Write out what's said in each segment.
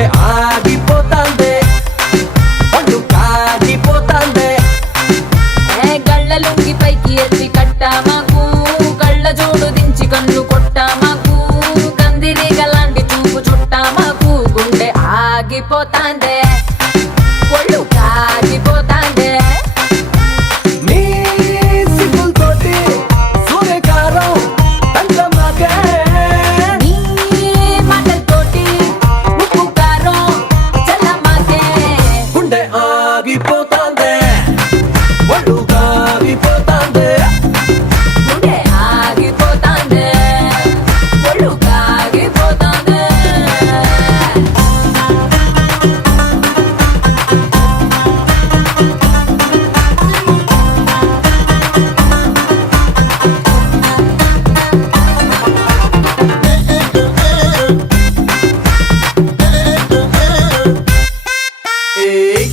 గుండె ఆగిపోతాందే పండు కాగిపోతాందే గళ్ళ లుంగి పైకి ఎత్తి కట్టా మాకు కళ్ళ జోడు దించి కన్ను కొట్టా మాకు కందిరీగలాంటి చూపు చుట్టా మాకు గుండె ఆగిపోతాందే ఒళ్ళు కాగిపోతాందే నీ సిగ్గులతోటి సూర్యకారం తండ్రమాకే నీ మాటలతోటి ఉప్పు కారం చల్లమాకే గుండె ఆగిపోతాందే ఒళ్ళు కాగిపోతాందే గుండె ఆగిపోతాందే ఒళ్ళు కాగిపోతాందే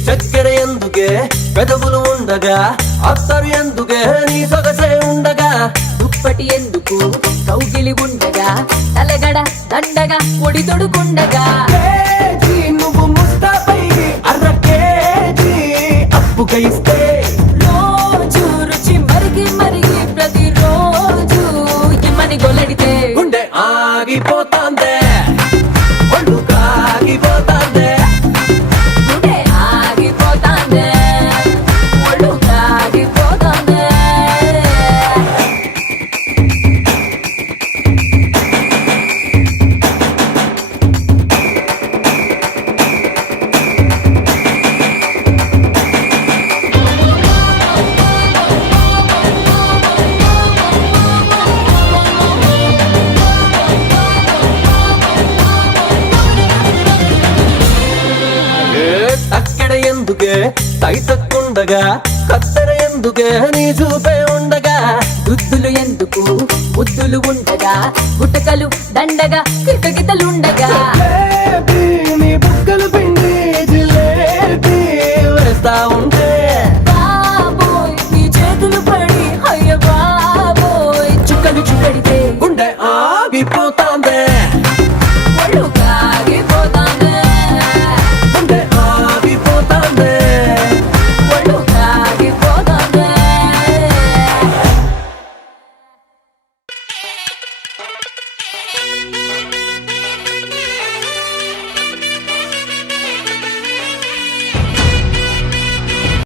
చక్కెర ఎందుకే పెదవులు ఉండగా అత్తరు ఎందుకే నీ సొగసే ఉండగా దుప్పటి ఎందుకు కౌగిలి ఉండగా తలగడ దండగా పొడి తొడుకుండగా కేజీ నువ్వు ముస్తాపై అర్ర కేజీ అప్పుగా ఇస్తే రోజు రుచి మరిగి మరిగి ప్రతిరోజు ఇమ్మని గొలడితే గుండె ఆగిపోతాందే ఒళ్ళు కాగిపోతాందే గుండె ఆగిపోతాందే ఒళ్ళు కాగిపోతాందే అక్కడ ఎందుకే తైతక్కుండగా కత్తెర ఎందుకే నీ చూపే ఉండగా దుద్దులు ఎందుకు ముద్దులు ఉండగా గుట్టకలు దండగా కిటకితలుండగా జిలేబీ, నీ బుగ్గలు పిండి జిలేబీ వేస్తా ఉంటే బాబోయ్ నీ చేతులు పడి అయ్య బాబోయ్ చుక్కలు చుక్కడితే గుండె ఆగిపోతాందే